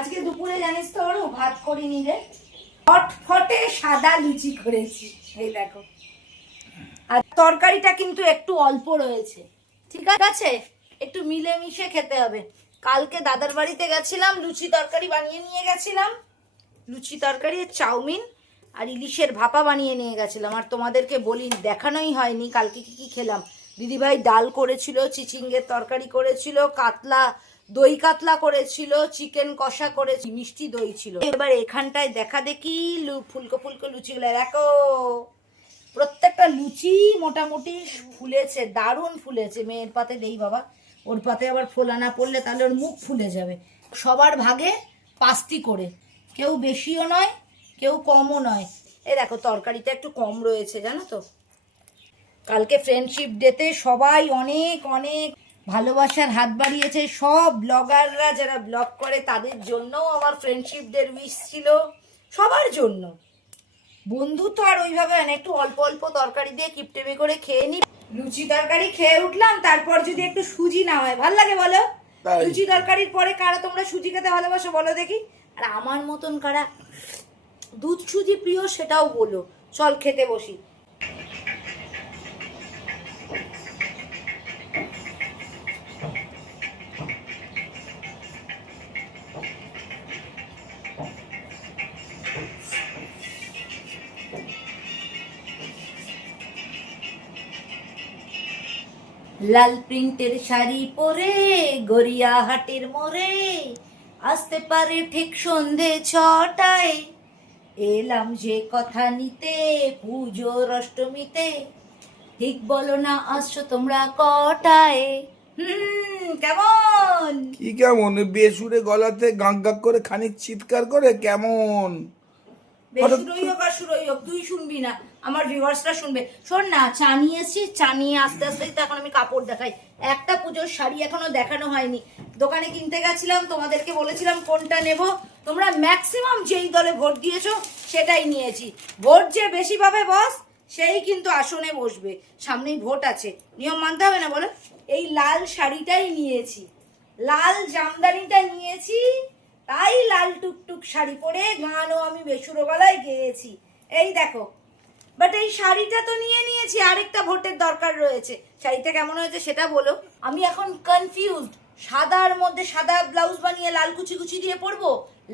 আজকে দুপুরে জানিস তো ওর ভাত করিনি রে, ফটফটে সাদা লুচি করেছি। এই দেখো, আর তরকারিটা কিন্তু একটু অল্প রয়েছে, ঠিক আছে, একটু মিলেমিশে খেতে হবে। কালকে দাদার বাড়িতে গেছিলাম, লুচি তরকারি বানিয়ে নিয়ে গেছিলাম, লুচি তরকারি, চাউমিন আর ইলিশের ভাপা বানিয়ে নিয়ে গেছিলাম। আর তোমাদেরকে বলি, দেখানোই হয়নি কালকে কি কি খেলাম। দিদিভাই ডাল করেছিল, চিচিঙ্গের তরকারি করেছিল, কাতলা দই কাতলা করেছিল, চিকেন কষা করেছি, মিষ্টি দই ছিল। এবার এখানটায় দেখা দেখি ফুলকো ফুলকো লুচিগুলো দেখো, প্রত্যেকটা লুচি মোটামুটি ফুলেছে, দারুণ ফুলেছে। মেয়ের পাতে দেই বাবা, ওর পাতে আবার ফোলা না পড়লে তাহলে ওর মুখ ফুলে যাবে। সবার ভাগে 5টি করে, কেউ বেশিও নয় কেউ কমও নয়। এই দেখো তরকারিটা একটু কম রয়েছে জানো তো। কালকে ফ্রেন্ডশিপ ডেতে সবাই অনেক অনেক ভালোবাসার হাত বাড়িয়েছে। সব ব্লগাররা যারা ব্লগ করে তাদের জন্যও আমার ফ্রেন্ডশিপ ডের উইশ ছিল, সবার জন্য। বন্ধু তো আর ওইভাবে না, একটু অল্প অল্প তরকারি দিয়ে কিপটেমে করে খেয়ে নি। লুচি তরকারি খেয়ে উঠলাম, তারপর যদি একটু সুজি না হয় ভাল লাগে বলো? লুচি তরকারির পরে কারা তোমরা সুজি খেতে ভালোবাসো বলো দেখি? আর আমার মতন কারা দুধ সুজি প্রিয় সেটাও বলো। চল খেতে বসি। লাল প্রিন্টের শাড়ি পরে গড়িয়াহাটের মোড়ে আসতে পারে ঠিক সন্ধে 6টায়। এলাম যে কথা নিতে পুজোর অষ্টমীতে, ঠিক বলো না আসছো তোমরা কটায়? কেমন কি কেমন বেসুরে গলাতে গাঁক গাঁক করে খানিক চিৎকার করে কেমন? বেসুরই হোক আর সুরই হোক, তুই শুনবি না, আমার ভিউয়ার্সরা শুনবে। শোন না, চা নিয়ে এসছি, চা নিয়ে আস্তে আস্তেই তো এখন আমি কাপড় দেখাই। একটা পুজোর শাড়ি এখনো দেখানো হয়নি, দোকানে কিনতে গেছিলাম, তোমাদেরকে বলেছিলাম কোনটা নেব। তোমরা ম্যাক্সিমাম যেই দলে ভোট দিয়েছো সেটাই নিয়েছি। ভোট যে বেশি পাবে বস, সেই কিন্তু আসনে বসবে। সামনেই ভোট আছে, নিয়ম মানতে হবে না বলো? এই লাল শাড়িটাই নিয়েছি, লাল জামদানিটা নিয়েছি, তাই লাল টুকটুক শাড়ি পরে গানও আমি বেসুরো গলায় গেয়েছি। এই দেখো, বাট এই শাড়িটা তো নিয়ে নিয়েছি, আরেকটা ভোটের দরকার রয়েছে। শাড়িটা কেমন হয়েছে সেটা বলো। আমি এখন কনফিউজড, সাদার মধ্যে সাদা ব্লাউজ বানিয়ে লাল কুচি কুচি দিয়ে পরবো,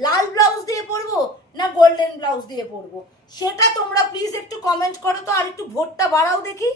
লাল ব্লাউজ দিয়ে পরবো, না গোল্ডেন ব্লাউজ দিয়ে পরবো, সেটা তোমরা প্লিজ একটু কমেন্ট করো তো, আর একটু ভোটটা বাড়াও দেখি।